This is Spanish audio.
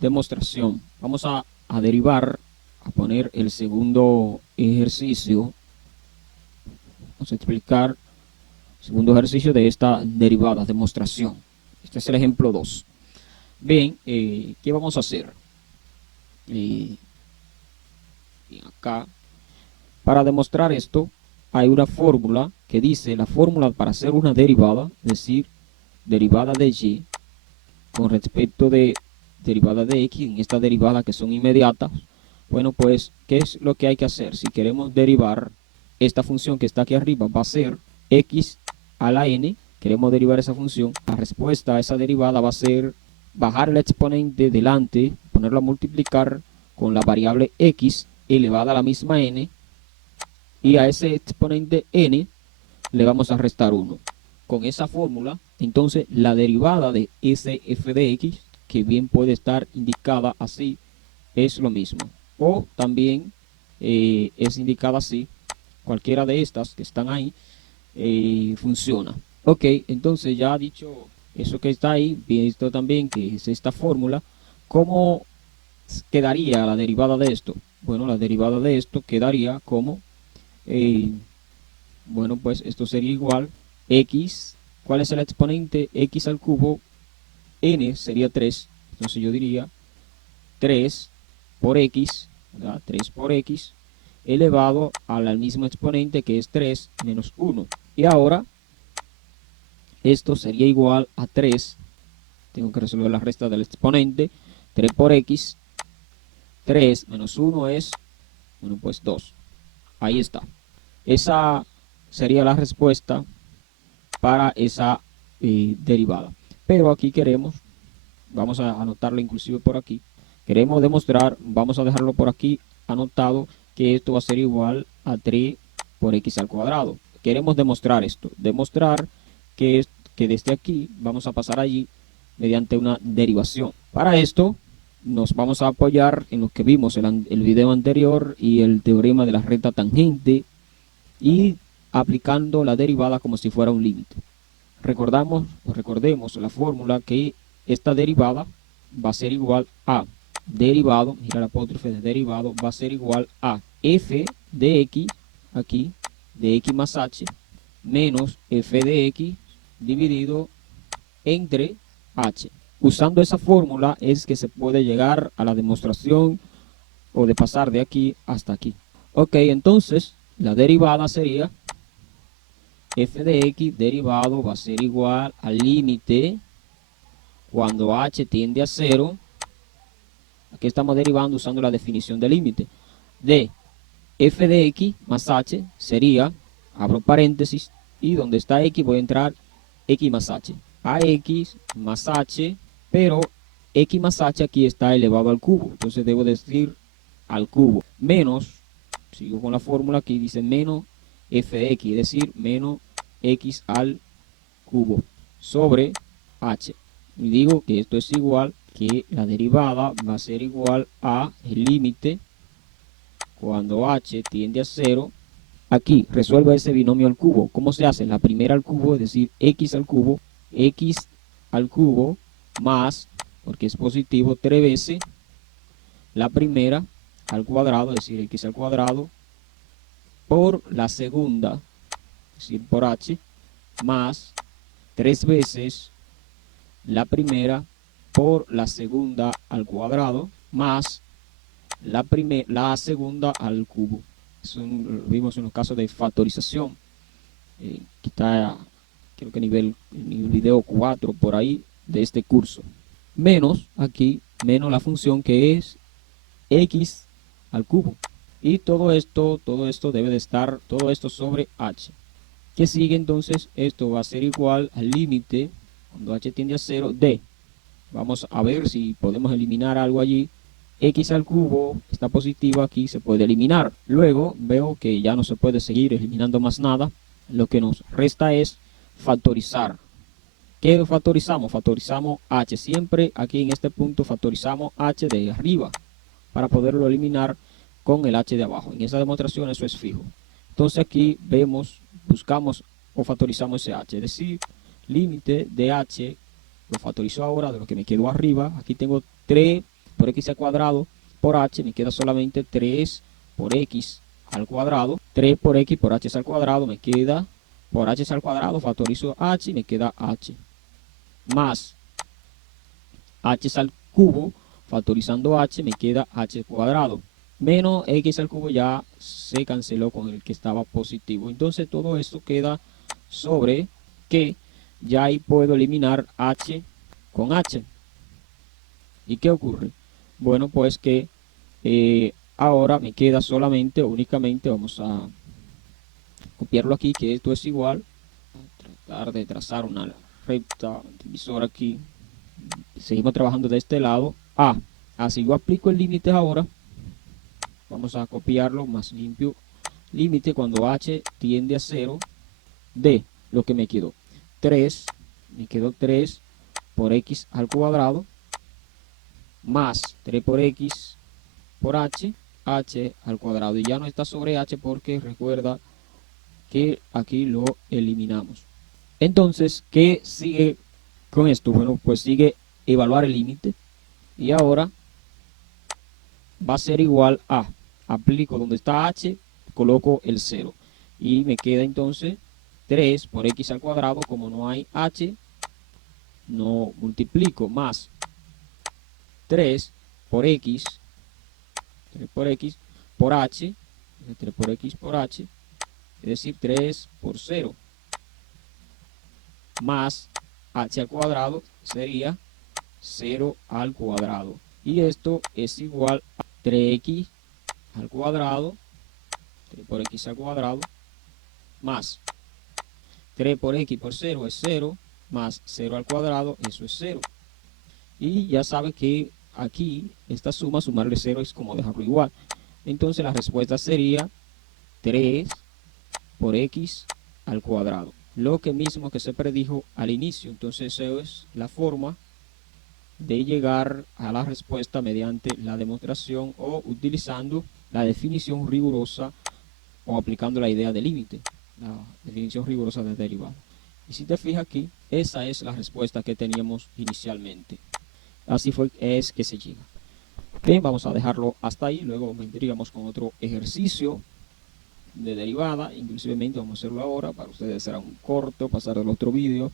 demostración. Vamos a derivar, a poner el segundo ejercicio. Vamos a explicar el segundo ejercicio de esta derivada, demostración. Este es el ejemplo 2. Bien, ¿qué vamos a hacer? Bien, acá, para demostrar esto, hay una fórmula que dice, la fórmula para hacer una derivada, es decir, derivada de y con respecto de derivada de x, en esta derivada que son inmediatas. Bueno, pues, ¿qué es lo que hay que hacer? Si queremos derivar esta función que está aquí arriba, va a ser x a la n. Queremos derivar esa función. La respuesta a esa derivada va a ser bajar el exponente delante, ponerlo a multiplicar con la variable x elevada a la misma n, y a ese exponente n le vamos a restar 1. Con esa fórmula, entonces la derivada de ese f de x, que bien puede estar indicada así, es lo mismo. O también es indicada así, cualquiera de estas que están ahí, funciona. Ok, entonces ya dicho eso que está ahí, visto también que es esta fórmula, ¿cómo quedaría la derivada de esto? Bueno, la derivada de esto quedaría como, bueno, pues esto sería igual x, ¿cuál es el exponente? X al cubo, n sería 3, entonces yo diría 3 por x, ¿verdad? 3 por x elevado al mismo exponente que es 3 menos 1. Y ahora esto sería igual a 3, tengo que resolver la resta del exponente, 3 por x, 3 menos 1 es, bueno, pues 2. Ahí está. Esa sería la respuesta para esa derivada. Pero aquí queremos, vamos a anotarlo inclusive por aquí, queremos demostrar, vamos a dejarlo por aquí anotado, que esto va a ser igual a 3 por x al cuadrado. Queremos demostrar esto, demostrar que desde aquí vamos a pasar allí mediante una derivación. Para esto nos vamos a apoyar en lo que vimos en el video anterior y el teorema de la recta tangente, y aplicando la derivada como si fuera un límite. Recordemos la fórmula, que esta derivada va a ser igual a derivado, mira el apóstrofe de derivado, va a ser igual a f de x, aquí, de x más h, menos f de x dividido entre h. Usando esa fórmula es que se puede llegar a la demostración, o de pasar de aquí hasta aquí. Ok, entonces la derivada sería f de x derivado va a ser igual al límite cuando h tiende a 0. Aquí estamos derivando usando la definición de límite de f de x más h sería, abro paréntesis, y donde está x voy a entrar x más h, a x más h, pero x más h aquí está elevado al cubo, entonces debo decir al cubo, menos, sigo con la fórmula, aquí dice menos f de x, es decir, menos x al cubo sobre h. Y digo que esto es igual, que la derivada va a ser igual a el límite cuando h tiende a 0. Aquí resuelva ese binomio al cubo. ¿Cómo se hace? La primera al cubo, es decir, x al cubo más, porque es positivo, 3 veces la primera al cuadrado, es decir, x al cuadrado, por la segunda, es decir, por h, más 3 veces la primera por la segunda al cuadrado, más la segunda al cubo. Eso lo vimos en los casos de factorización, que está, creo que en el video 4 por ahí de este curso. Menos aquí, menos la función que es x al cubo. Y todo esto debe de estar, todo esto sobre h. ¿Qué sigue entonces? Esto va a ser igual al límite, cuando h tiende a 0, de, vamos a ver si podemos eliminar algo allí, x al cubo está positivo, aquí se puede eliminar. Luego veo que ya no se puede seguir eliminando más nada. Lo que nos resta es factorizar. ¿Qué factorizamos? Factorizamos h. Siempre aquí en este punto factorizamos h de arriba para poderlo eliminar con el h de abajo. En esa demostración eso es fijo. Entonces aquí vemos, buscamos o factorizamos ese h. Es decir, límite de h, lo factorizo ahora de lo que me quedó arriba. Aquí tengo 3 por x al cuadrado por h, me queda solamente 3 por x al cuadrado. 3 por x por h al cuadrado, me queda por h al cuadrado, factorizo h y me queda h. Más h al cubo, factorizando h, me queda h cuadrado. Menos x al cubo ya se canceló con el que estaba positivo. Entonces todo esto queda sobre que ya ahí puedo eliminar h con h. ¿Y qué ocurre? Bueno, pues que ahora me queda solamente, únicamente, vamos a copiarlo aquí, que esto es igual. Tratar de trazar una recta divisora aquí. Seguimos trabajando de este lado. Si yo aplico el límite ahora, vamos a copiarlo más limpio. Límite cuando h tiende a 0 de lo que me quedó. 3, me quedó 3 por x al cuadrado más 3 por x por h al cuadrado. Y ya no está sobre h porque recuerda que aquí lo eliminamos. Entonces, ¿qué sigue con esto? Bueno, pues sigue evaluar el límite. Y ahora va a ser igual a, aplico donde está h, coloco el 0. Y me queda entonces 3 por x al cuadrado, como no hay h, no multiplico, más 3 por x, 3 por x por h, 3 por x por h, es decir, 3 por 0, más h al cuadrado sería 0 al cuadrado. Y esto es igual a 3x al cuadrado, 3 por x al cuadrado, más 3 por x por 0 es 0, más 0 al cuadrado, eso es 0. Y ya sabe que aquí, esta suma, sumarle 0 es como dejarlo igual. Entonces la respuesta sería 3 por x al cuadrado. Lo que mismo que se predijo al inicio. Entonces esa es la forma de llegar a la respuesta mediante la demostración o utilizando la definición rigurosa o aplicando la idea de límite, la definición rigurosa de derivada. Y si te fijas aquí, esa es la respuesta que teníamos inicialmente. Así es que se llega. Bien, vamos a dejarlo hasta ahí. Luego vendríamos con otro ejercicio de derivada. Inclusivemente vamos a hacerlo ahora. Para ustedes será un corto, pasar al otro vídeo.